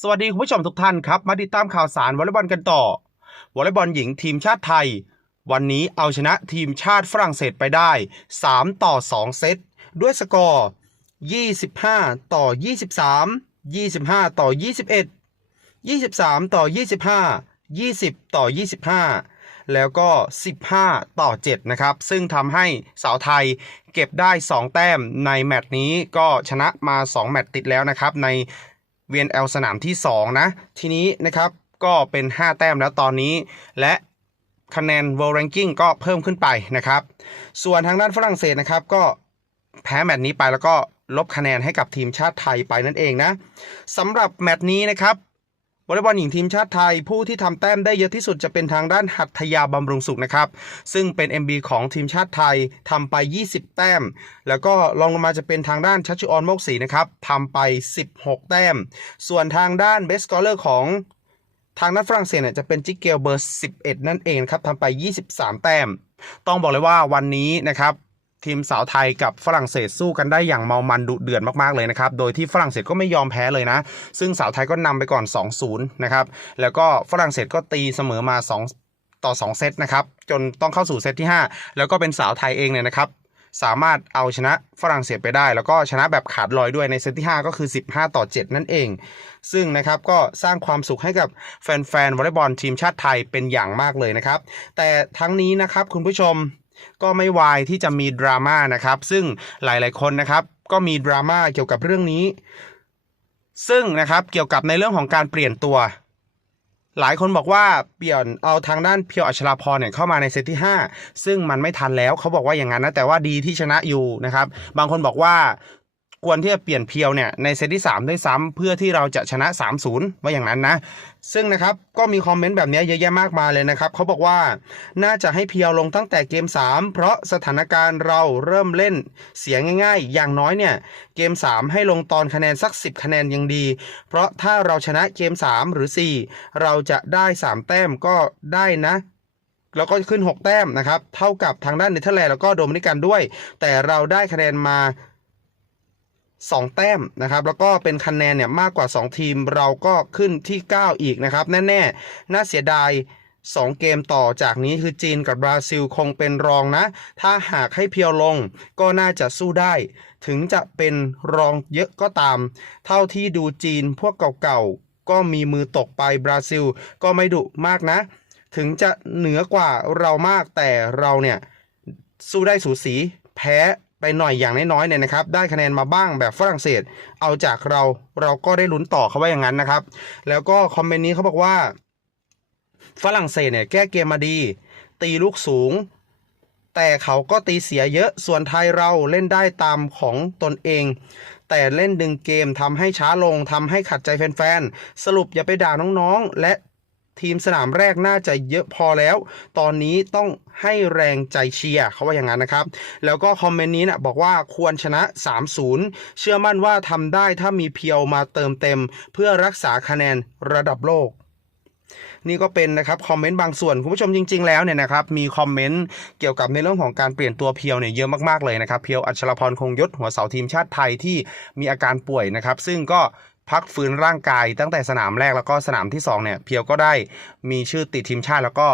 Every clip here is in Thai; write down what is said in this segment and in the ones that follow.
สวัสดีคุณผู้ชมทุกท่านครับ มาติดตามข่าวสารวอลเลย์บอลกันต่อวอลเลย์บอลหญิงทีมชาติไทย วันนี้เอาชนะทีมชาติฝรั่งเศสไปได้ 3 ต่อ 2 เซต ด้วยสกอร์ 25 ต่อ 23 25 ต่อ 21 23 ต่อ 25 20 ต่อ 25 แล้วก็ 15 ต่อ 7 นะครับ ซึ่งทำให้สาวไทยเก็บได้ 2 แต้มในแมตช์นี้ก็ชนะมา 2 แมตช์ติดแล้วนะครับใน VNL สนามที่ 2 นะ ทีนี้นะครับก็เป็น 5 แต้มแล้วตอนนี้ และคะแนน World Ranking ก็เพิ่มขึ้นไปนะครับ ส่วนทางด้านฝรั่งเศสนะครับก็แพ้แมตช์นี้ไปแล้วก็ลบคะแนนให้กับทีมชาติไทยไปนั่นเองนะสำหรับแมตช์นี้นะครับ วอลเลย์บอลหญิงทีมชาติไทย ผู้ที่ทำแต้มได้เยอะที่สุดจะเป็นทางด้านหัตถยาบำรุงสุขนะครับ ซึ่งเป็น MB ของทีมชาติไทยทำไป 20 แต้ม แล้วก็รองลงมาจะเป็นทางด้านชัชชุออนโมกศรีนะครับทำไป 16 แต้ม ส่วนทางด้านเบสกอเลอร์ของทางด้านฝรั่งเศสเนี่ยจะเป็นจิกเกลเบอร์ 11 นั่นเองครับทำไป 23 แต้ม ต้องบอกเลยว่าวันนี้นะครับ ทีมสาวไทยกับฝรั่งเศสสู้กันได้อย่างเมามันดุเดือดมากๆเลยนะครับ โดยที่ฝรั่งเศสก็ไม่ยอมแพ้เลยนะ ซึ่งสาวไทยก็นำไปก่อน 2-0 นะครับ แล้วก็ฝรั่งเศสก็ตีเสมอมา 2 ต่อ 2 เซตนะครับ จนต้องเข้าสู่เซตที่ 5 แล้วก็เป็นสาวไทยเองเนี่ยนะครับ สามารถเอาชนะฝรั่งเศสไปได้ แล้วก็ชนะแบบขาดลอยด้วยในเซตที่ 5 ก็คือ 15 ต่อ 7 นั่นเอง ซึ่งนะครับก็สร้างความสุขให้กับแฟนๆวอลเลย์บอลทีมชาติไทยเป็นอย่างมากเลยนะครับ แต่ทั้งนี้นะครับคุณผู้ชม ก็ไม่วายที่จะมีดราม่านะครับ ซึ่งหลายๆคนนะครับ ก็มีดราม่าเกี่ยวกับเรื่องนี้ ซึ่งนะครับเกี่ยวกับในเรื่องของการเปลี่ยนตัว หลายคนบอกว่าเปลี่ยนเอาทางด้านเพียวอัชราพรเนี่ยเข้ามาในเซตที่ 5 ซึ่งมันไม่ทันแล้วเขาบอกว่าอย่างนั้นนะแต่ว่าดีที่ชนะอยู่นะครับ บางคนบอกว่า ควรที่จะเปลี่ยนเพียวเนี่ยในเซตที่ 3 ด้วยซ้ำเพื่อที่เราจะชนะ 3-0ว่าอย่างนั้นนะ ซึ่งนะครับก็มีคอมเมนต์แบบนี้เยอะแยะมากมายเลยนะครับเขาบอกว่าน่าจะให้เพียวลงตั้งแต่เกม 3 เพราะสถานการณ์เราเริ่มเล่นเสียง่าย ๆ อย่างน้อยเนี่ยเกม 3 ให้ลงตอนคะแนนสัก 10 คะแนนยังดี เพราะถ้าเราชนะเกม 3 หรือ 4 เราจะได้ 3 แต้มก็ได้นะแล้วก็ขึ้น 6 แต้มนะครับ เท่ากับทางด้านเนเธอร์แลนด์แล้วก็โดมินิกันด้วย แต่เราได้คะแนนมา 2 แต้มนะครับ แล้วก็เป็นคะแนนเนี่ยมากกว่า 2 ทีมเราก็ขึ้นที่ 9 อีกนะครับ แน่ๆ น่าเสียดาย 2 เกมต่อจากนี้คือจีนกับบราซิลคงเป็นรองนะ ถ้าหากให้เพียวลงก็น่าจะสู้ได้ ถึงจะเป็นรองเยอะก็ตาม เท่าที่ดูจีนพวกเก่าๆ ก็มีมือตกไปบราซิลก็ไม่ดุมากนะ ถึงจะเหนือกว่าเรามากแต่เราเนี่ยสู้ได้สูสีแพ้ ไปหน่อยอย่างน้อยๆเนี่ยนะครับ ได้คะแนนมาบ้างแบบฝรั่งเศส เอาจากเราเราก็ได้ลุ้นต่อเขาว่าอย่างนั้นนะครับ แล้วก็คอมเมนต์นี้เขาบอกว่า ฝรั่งเศสเนี่ยแก้เกมมาดี ตีลูกสูง แต่เขาก็ตีเสียเยอะส่วนไทยเราเล่นได้ตามของตนเอง แต่เล่นดึงเกมทำให้ช้าลงทำให้ขัดใจแฟนๆสรุปอย่าไปด่าน้องๆ และ ทีมสนามแรกน่าจะเยอะพอแล้ว ตอนนี้ต้องให้แรงใจเชียร์เขาว่าอย่างนั้นนะครับ แล้วก็คอมเมนต์นี้นะบอกว่าควรชนะ 3-0 เชื่อมั่นว่าทำได้ถ้ามีเพียวมาเติมเต็ม เพื่อรักษาคะแนนระดับโลกนี่ก็เป็นนะครับคอมเมนต์บางส่วนคุณผู้ชมจริง ๆ แล้วเนี่ยนะครับมีคอมเมนต์เกี่ยวกับในเรื่องของการเปลี่ยนตัวเพียวเนี่ยเยอะมากๆเลยนะครับเพียวอัชรพรคงยศหัวเสาทีมชาติไทยที่มีอาการป่วยนะครับ ซึ่งก็ พักฟื้นร่างกายตั้งแต่สนามแรกแล้วก็สนามที่2เนี่ยเพียวก็ได้มีชื่อติดทีมชาติแล้วก็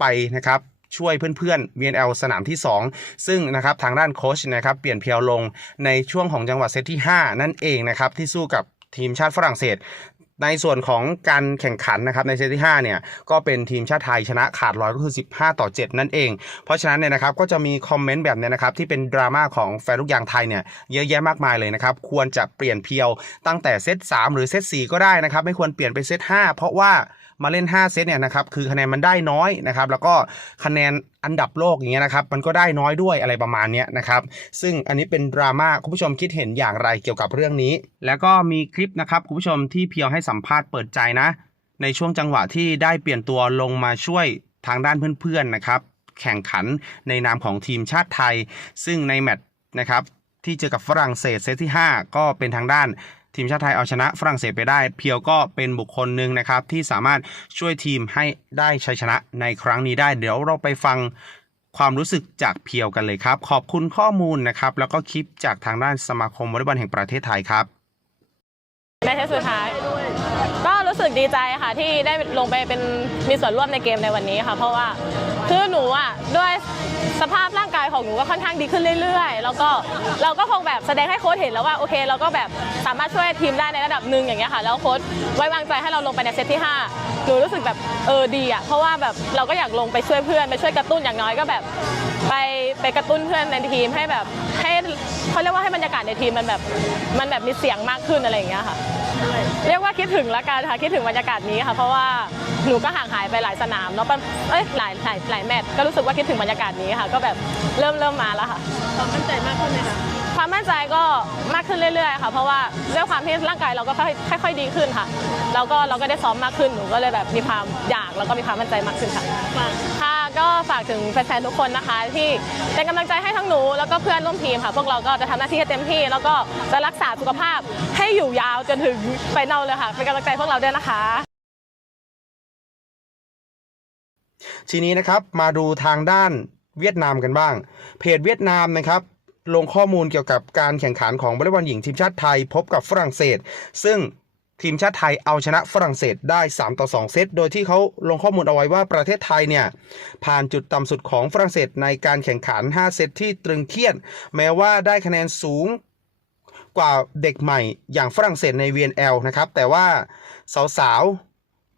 ไปนะครับช่วยเพื่อนๆ VNL สนามที่ 2 ซึ่งนะครับทางด้านโค้ชนะครับเปลี่ยนเพียวลงในช่วงของจังหวะเซตที่ 5 นั่นเองนะครับที่สู้กับทีมชาติฝรั่งเศส ในส่วนของการแข่งขันนะครับในเซตที่5เนี่ยก็เป็นทีมชาติไทยชนะขาดร้อยก็คือ 15 ต่อ 7 นั่นเอง เพราะฉะนั้นเนี่ยนะครับก็จะมีคอมเมนต์แบบเนี้ยนะครับที่เป็นดราม่าของแฟนลูกยางไทยเนี่ยเยอะแยะมากมายเลยนะครับควรจะเปลี่ยนเพียวตั้งแต่เซต3หรือเซต4ก็ได้นะครับไม่ควรเปลี่ยนไปเซต5เพราะว่า มาเล่น 5 เซตเนี่ยนะครับคือคะแนนมันได้น้อยนะครับแล้วก็คะแนนอันดับโลกอย่างเงี้ยนะครับมันก็ได้น้อยด้วยอะไรประมาณเนี้ยนะครับซึ่งอันนี้เป็นดราม่าคุณผู้ชมคิดเห็นอย่างไรเกี่ยวกับเรื่องนี้ แล้วก็มีคลิปนะครับคุณผู้ชมที่เพียวให้สัมภาษณ์เปิดใจนะ ในช่วงจังหวะที่ได้เปลี่ยนตัวลงมาช่วยทางด้านเพื่อนๆนะครับแข่งขันในนามของทีมชาติไทย ซึ่งในแมตช์นะครับที่เจอกับฝรั่งเศสเซตที่ 5 ก็เป็นทางด้าน ทีมชาติไทยเอาชนะฝรั่งเศสไปได้ เพียวก็เป็นบุคคลหนึ่งนะครับที่สามารถช่วยทีมให้ได้ชัยชนะในครั้งนี้ได้ เดี๋ยวเราไปฟังความรู้สึกจากเพียวกันเลยครับ ขอบคุณข้อมูลนะครับ แล้วก็คลิปจากทางด้านสมาคมวอลเลย์บอลแห่งประเทศไทยครับแมตช์สุดท้าย ก็รู้สึกดีใจค่ะที่ได้ลงไปเป็นมีส่วนร่วมในเกมในวันนี้ค่ะ เพราะว่าคือหนูอะด้วย สภาพร่างกายของหนูก็ค่อนข้างดีขึ้นเรื่อยๆ แล้วก็เราก็คงแบบแสดงให้โค้ชเห็นแล้วว่าโอเค เราก็แบบสามารถช่วยทีมได้ในระดับหนึ่งอย่างเงี้ยค่ะแล้วโค้ชไว้วางใจให้เราลงไปในเซตที่ห้าหนูรู้สึกแบบเออดีอะเพราะว่าแบบเราก็อยากลงไปช่วยเพื่อนไปช่วยกระตุ้นอย่างน้อยก็แบบ ไปไปกระตุ้นเพื่อนในทีมให้แบบให้เขาเรียกว่าให้บรรยากาศในทีมมันแบบมันแบบมีเสียงมากขึ้นอะไรอย่างเงี้ยค่ะ เรียกว่าคิดถึงละกันค่ะคิดถึงบรรยากาศนี้ค่ะ เพราะว่า หนูก็ห่างหายไปหลายสนามเนาะเป็นเอ้ยหลายหลายหลายแมตช์ก็รู้สึกว่าคิดถึงบรรยากาศนี้ค่ะ ก็แบบเริ่มเริ่มมาแล้วค่ะความมั่นใจมากขึ้นไหมคะความมั่นใจก็มากขึ้นเรื่อยๆค่ะ เพราะว่าด้วยความที่ร่างกายเราก็ค่อยค่อยๆดีขึ้นค่ะเราก็เราก็ได้ซ้อมมากขึ้นหนูก็เลยแบบมีความอยากแล้วก็มีความมั่นใจมากขึ้นค่ะฝากค่ะก็ฝากถึงแฟนๆทุกคนนะคะ ที่เป็นกำลังใจให้ทั้งหนูแล้วก็เพื่อนร่วมทีมค่ะ พวกเราก็จะทำหน้าที่ให้เต็มที่ แล้วก็จะรักษาสุขภาพให้อยู่ยาวจนถึงไฟนอลเลยค่ะ เป็นกำลังใจพวกเราด้วยนะคะ ทีนี้นะครับมาดูทางด้านเวียดนามกันบ้าง เพจเวียดนามนะครับลงข้อมูลเกี่ยวกับการแข่งขันของวอลเลย์บอลหญิงทีมชาติไทยพบกับฝรั่งเศส ซึ่งทีมชาติไทยเอาชนะฝรั่งเศสได้ 3 ต่อ 2 เซต โดยที่เขาลงข้อมูลเอาไว้ว่าประเทศไทยเนี่ย ผ่านจุดต่ำสุดของฝรั่งเศสในการแข่งขัน 5 เซตที่ตรึงเครียด แม้ว่าได้คะแนนสูงกว่าเด็กใหม่อย่างฝรั่งเศสใน VNL นะครับ แต่ว่าสาวๆ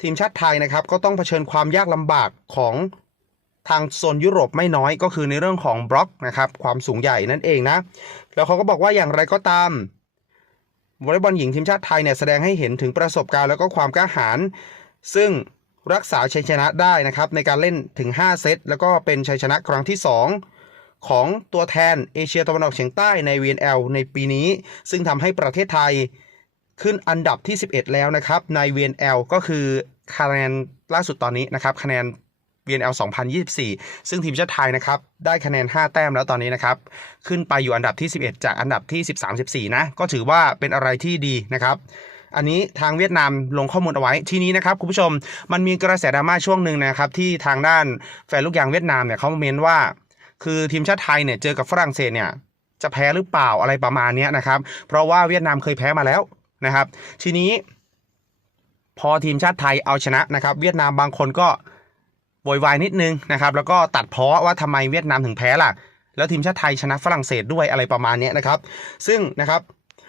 ทีมชาติไทยนะครับก็ต้องเผชิญความยากลำบากของทางโซนยุโรปไม่น้อยก็คือในเรื่องของบล็อกนะครับความสูงใหญ่นั่นเองนะ แล้วเขาก็บอกว่าอย่างไรก็ตามวอลเลย์บอลหญิงทีมชาติไทยเนี่ยแสดงให้เห็นถึงประสบการณ์แล้วก็ความกล้าหาญซึ่งรักษาชัยชนะได้นะครับในการเล่นถึง 5 เซต แล้วก็เป็นชัยชนะครั้งที่ 2 ของตัวแทนเอเชียตะวันออกเฉียงใต้ใน VNL ในปีนี้ ซึ่งทำให้ประเทศไทย ขึ้นอันดับที่ 11 แล้วนะครับใน VNL ก็คือคะแนนล่าสุดตอนนี้นะครับคะแนน VNL 2024 ซึ่งทีมชาติไทยนะครับได้คะแนน 5 แต้มแล้วตอนนี้นะครับขึ้นไปอยู่อันดับที่ 11 จากอันดับที่ 13 14 นะ ก็ถือว่าเป็นอะไรที่ดีนะครับอันนี้ทางเวียดนามลงข้อมูลเอาไว้ทีนี้นะครับคุณผู้ชมมันมีกระแสดราม่าช่วงหนึ่งนะครับที่ทางด้านแฟนลูกยางเวียดนามเนี่ยเขามาเมนว่า คือทีมชาติไทยเนี่ยเจอกับฝรั่งเศสเนี่ยจะแพ้หรือเปล่าอะไรประมาณนี้นะครับเพราะว่าเวียดนามเคยแพ้มาแล้ว นะครับ ทีนี้ พอทีมชาติไทยเอาชนะนะครับ เวียดนามบางคนก็โวยวายนิดนึงนะครับ แล้วก็ตัดเพ้อว่าทำไมเวียดนามถึงแพ้ล่ะ แล้วทีมชาติไทยชนะฝรั่งเศสด้วยอะไรประมาณนี้นะครับ ซึ่งนะครับ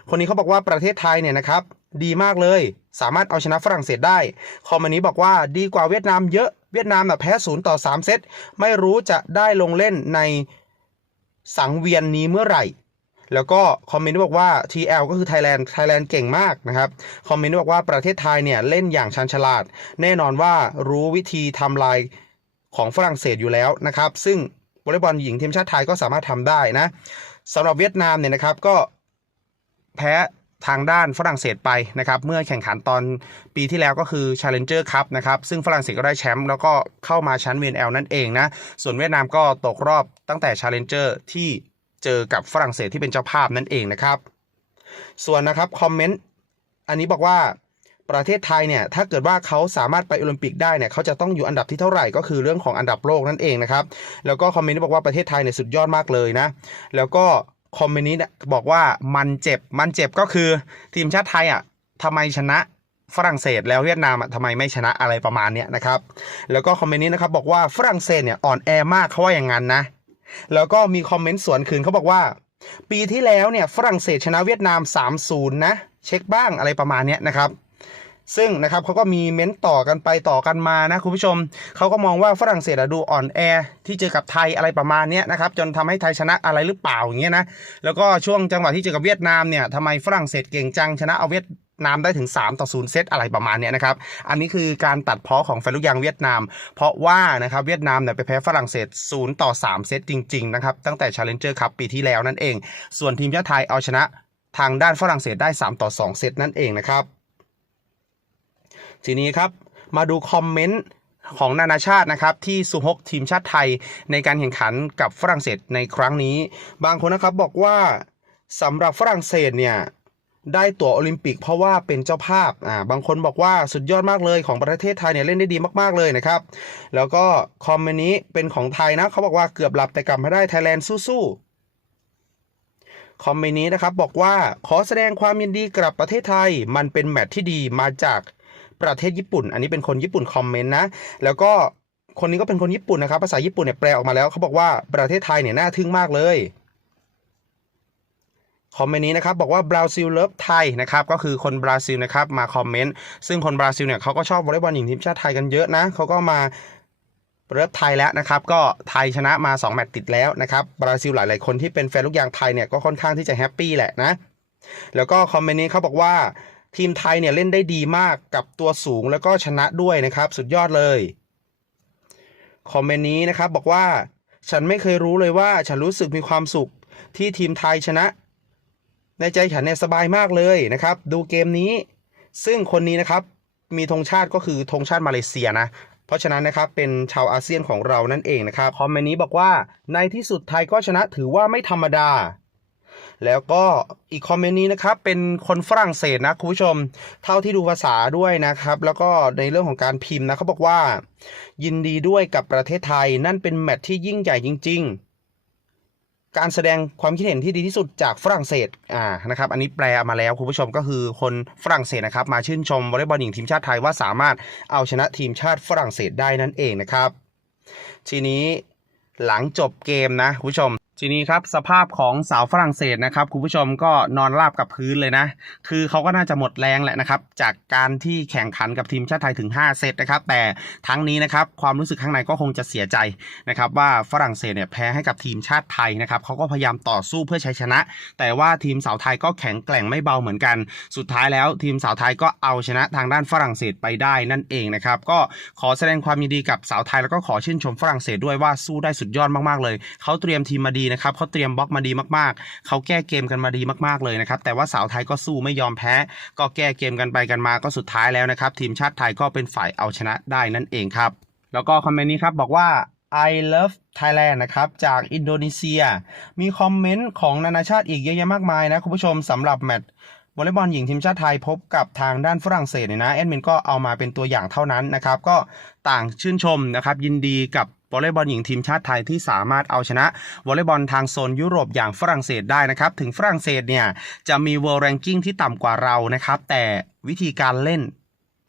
คนนี้เขาบอกว่าประเทศไทยเนี่ยนะครับ ดีมากเลย สามารถเอาชนะฝรั่งเศสได้ คอมเมนต์นี้บอกว่าดีกว่าเวียดนามเยอะเวียดนามน่ะแพ้ศูนย์ต่อ 3 เซตไม่รู้จะได้ลงเล่นในสังเวียนนี้เมื่อไหร่ แล้วก็คอมเมนต์บอกว่า TL ก็คือ Thailand Thailand เก่งมากนะครับ คอมเมนต์บอกว่าประเทศไทยเนี่ยเล่นอย่างชันฉลาด แน่นอนว่ารู้วิธีทำลายของฝรั่งเศสอยู่แล้วนะครับ ซึ่งวอลเลย์บอลหญิงทีมชาติไทยก็สามารถทำได้นะสำหรับเวียดนามเนี่ยนะครับก็แพ้ทางด้านฝรั่งเศสไปนะครับเมื่อแข่งขันตอนปีที่แล้วก็คือ Challenger Cup นะครับซึ่งฝรั่งเศสก็ได้แชมป์แล้วก็เข้ามาชั้น VNL นั่นเองนะส่วนเวียดนามก็ตกรอบตั้งแต่ Challenger ที่ เจอกับฝรั่งเศสที่เป็นเจ้าภาพนั่นเองนะครับ ส่วนนะครับคอมเมนต์อันนี้บอกว่าประเทศไทยเนี่ยถ้าเกิดว่าเขาสามารถไปโอลิมปิกได้เนี่ยเขาจะต้องอยู่อันดับที่เท่าไหร่ก็คือเรื่องของอันดับโลกนั่นเองนะครับ แล้วก็คอมเมนต์นี้บอกว่าประเทศไทยเนี่ยสุดยอดมากเลยนะ แล้วก็คอมเมนต์นี้เนี่ยบอกว่ามันเจ็บมันเจ็บก็คือทีมชาติไทยอะทำไมชนะฝรั่งเศสแล้วเวียดนามอะทำไมไม่ชนะอะไรประมาณเนี้ยนะครับ แล้วก็คอมเมนต์นี้นะครับบอกว่าฝรั่งเศสเนี่ยอ่อนแอมากเขาว่าอย่างนั้นนะ แล้วก็มีคอมเมนต์สวนคืนเขาบอกว่า ปีที่แล้วเนี่ยฝรั่งเศสชนะเวียดนาม 3-0 นะ เช็คบ้างอะไรประมาณนี้นะครับซึ่งนะครับเขาก็มีเม้นต์ต่อกันไปต่อกันมานะคุณผู้ชม เขาก็มองว่าฝรั่งเศสดูอ่อนแอที่เจอกับไทยอะไรประมาณนี้นะครับจนทำให้ไทยชนะอะไรหรือเปล่าอย่างเงี้ยนะแล้วก็ช่วงจังหวะที่เจอกับเวียดนามเนี่ยทำไมฝรั่งเศสเก่งจังชนะเอาเวียด นามได้ถึง 3 ต่อ0เซตอะไรประมาณนี้นะครับ อันนี้คือการตัดเพ้อของแฟนลูกยางเวียดนาม เพราะว่านะครับเวียดนามเนี่ยไปแพ้ฝรั่งเศส0ต่อ3 เซตจริงๆนะครับตั้งแต่ Challenger Cup ปีที่แล้วนั่นเอง ส่วนทีมชาติไทยเอาชนะทางด้านฝรั่งเศสได้ 3 ต่อ 2 เซตนั่นเองนะครับ ทีนี้ครับมาดูคอมเมนต์ของนานาชาตินะครับที่สุฮกทีมชาติไทยในการแข่งขันกับฝรั่งเศสในครั้งนี้ บางคนนะครับบอกว่าสำหรับฝรั่งเศสเนี่ย ได้ตั๋วโอลิมปิกเพราะว่าเป็นเจ้าภาพอ่าบางคนบอกว่าสุดยอดมากเลยของประเทศไทยเนี่ยเล่นได้ดีมากๆเลยนะครับ แล้วก็คอมเมนต์นี้เป็นของไทยนะเขาบอกว่าเกือบหลับแต่กลับมาได้ไทยแลนด์สู้ๆคอมเมนต์นี้นะครับบอกว่าขอแสดงความยินดีกับประเทศไทย มันเป็นแมตช์ที่ดีมาจากประเทศญี่ปุ่น อันนี้เป็นคนญี่ปุ่นคอมเมนต์นะแล้วก็คนนี้ก็เป็นคนญี่ปุ่นนะครับภาษาญี่ปุ่นเนี่ยแปลออกมาแล้วเขาบอกว่าประเทศไทยเนี่ยน่าทึ่งมากเลย คอมเมนต์นี้นะครับบอกว่าบราซิลเลิฟไทยนะครับก็คือคนบราซิลนะครับมาคอมเมนต์ซึ่งคนบราซิลเนี่ยเขาก็ชอบวอลเลย์บอลหญิงทีมชาติไทยกันเยอะนะเขาก็มาเลิฟไทยแล้วนะครับก็ไทยชนะมา 2 แมตช์ติดแล้วนะครับบราซิลหลาย ๆ คนที่เป็นแฟนลูกยางไทยเนี่ยก็ค่อนข้างที่จะแฮปปี้แหละนะแล้วก็คอมเมนต์นี้เขาบอกว่าทีมไทยเนี่ยเล่นได้ดีมากกับตัวสูงแล้วก็ชนะด้วยนะครับ สุดยอดเลยคอมเมนต์นี้นะครับบอกว่าฉันไม่เคยรู้เลยว่าฉันรู้สึกมีความสุขที่ทีมไทยชนะ ในใจฉันเนี่ยสบายมากเลยนะครับ ดูเกมนี้ ซึ่งคนนี้นะครับมีธงชาติก็คือธงชาติมาเลเซียนะ เพราะฉะนั้นนะครับเป็นชาวอาเซียนของเรานั่นเองนะครับคอมเมนต์นี้บอกว่าในที่สุดไทยก็ชนะถือว่าไม่ธรรมดา แล้วก็อีกคอมเมนต์นี้นะครับเป็นคนฝรั่งเศสนะคุณผู้ชม เท่าที่ดูภาษาด้วยนะครับ แล้วก็ในเรื่องของการพิมพ์นะเขาบอกว่า ยินดีด้วยกับประเทศไทยนั่นเป็นแมตช์ที่ยิ่งใหญ่จริง ๆ การแสดงความคิดเห็นที่ดีที่สุดจากฝรั่งเศสอ่านะครับ อันนี้แปลมาแล้วคุณผู้ชมก็คือคนฝรั่งเศสนะครับ มาชื่นชมวอลเลย์บอลหญิงทีมชาติไทยว่าสามารถเอาชนะทีมชาติฝรั่งเศสได้นั่นเองนะครับ ทีนี้หลังจบเกมนะคุณผู้ชม ทีนี้ครับสภาพของสาวฝรั่งเศสนะครับคุณผู้ชมก็นอนราบกับพื้นเลยนะ คือเขาก็น่าจะหมดแรงแหละนะครับ จากการที่แข่งขันกับทีมชาติไทยถึง 5 เซตนะครับ แต่ทั้งนี้นะครับความรู้สึกข้างในก็คงจะเสียใจนะครับว่าฝรั่งเศสเนี่ยแพ้ให้กับทีมชาติไทยนะครับเขาก็พยายามต่อสู้เพื่อชัยชนะ แต่ว่าทีมสาวไทยก็แข็งแกร่งไม่เบาเหมือนกัน สุดท้ายแล้วทีมสาวไทยก็เอาชนะทางด้านฝรั่งเศสไปได้นั่นเองนะครับก็ขอแสดงความยินดีกับสาวไทยแล้วก็ขอชื่นชมฝรั่งเศสด้วยว่าสู้ได้สุดยอดมากๆเลยเขาเตรียมทีมมาดีนะครับเขาเตรียมบล็อกมาดีมากๆ เขาแก้เกมกันมาดีมากๆเลยนะครับ แต่ว่าสาวไทยก็สู้ไม่ยอมแพ้ ก็แก้เกมกันไปกันมาก็สุดท้ายแล้วนะครับ ทีมชาติไทยก็เป็นฝ่ายเอาชนะได้นั่นเองครับ แล้วก็คอมเมนต์นี้ครับบอกว่า I love Thailand นะครับ จากอินโดนีเซีย มีคอมเมนต์ของนานาชาติอีกเยอะแยะมากมายนะคุณผู้ชมสำหรับแมตช์วอลเลย์บอลหญิงทีมชาติไทยพบกับทางด้านฝรั่งเศสเนี่ยนะแอดมินก็เอามาเป็นตัวอย่างเท่านั้นนะครับ ก็ต่างชื่นชมนะครับ ยินดีกับ วอลเลย์บอลหญิงทีมชาติไทยที่สามารถเอาชนะวอลเลย์บอลทางโซนยุโรปอย่างฝรั่งเศสได้นะครับ ถึงฝรั่งเศสเนี่ยจะมี World Ranking ที่ต่ำกว่าเรานะครับ แต่วิธีการเล่น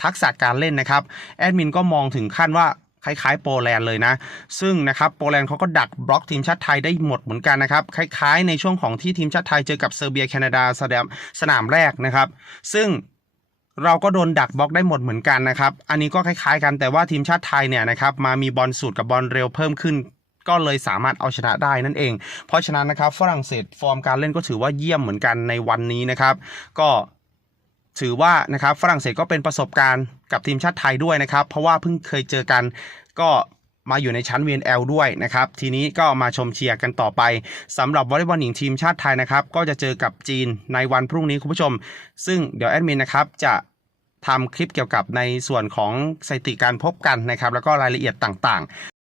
ทักษะการเล่นนะครับแอดมินก็มองถึงขั้นว่าคล้ายๆโปแลนด์เลยนะ ซึ่งนะครับโปแลนด์เขาก็ดักบล็อกทีมชาติไทยได้หมดเหมือนกันนะครับ คล้ายๆ ในช่วงของที่ทีมชาติไทยเจอกับเซอร์เบียแคนาดาสนามสนามแรกนะครับ ซึ่ง เราก็โดนดักบล็อกได้หมดเหมือนกันนะครับ อันนี้ก็คล้ายๆกันแต่ว่าทีมชาติไทยเนี่ยนะครับมามีบอลสูตรกับบอลเร็วเพิ่มขึ้นก็เลยสามารถเอาชนะได้นั่นเอง เพราะฉะนั้นนะครับฝรั่งเศสฟอร์มการเล่นก็ถือว่าเยี่ยมเหมือนกันในวันนี้นะครับ ก็ถือว่านะครับฝรั่งเศสก็เป็นประสบการณ์กับทีมชาติไทยด้วยนะครับ เพราะว่าเพิ่งเคยเจอกันก็มาอยู่ในชั้น VNL ด้วยนะครับ ทีนี้ก็มาชมเชียร์กันต่อไปสำหรับวอลเลย์บอลหญิงทีมชาติไทยนะครับ ก็จะเจอกับจีนในวันพรุ่งนี้คุณผู้ชม ซึ่งเดี๋ยวแอดมินนะครับจะ ทำคลิปเกี่ยวกับในส่วนของสถิติการพบกันนะครับ แล้วก็รายละเอียดต่างๆ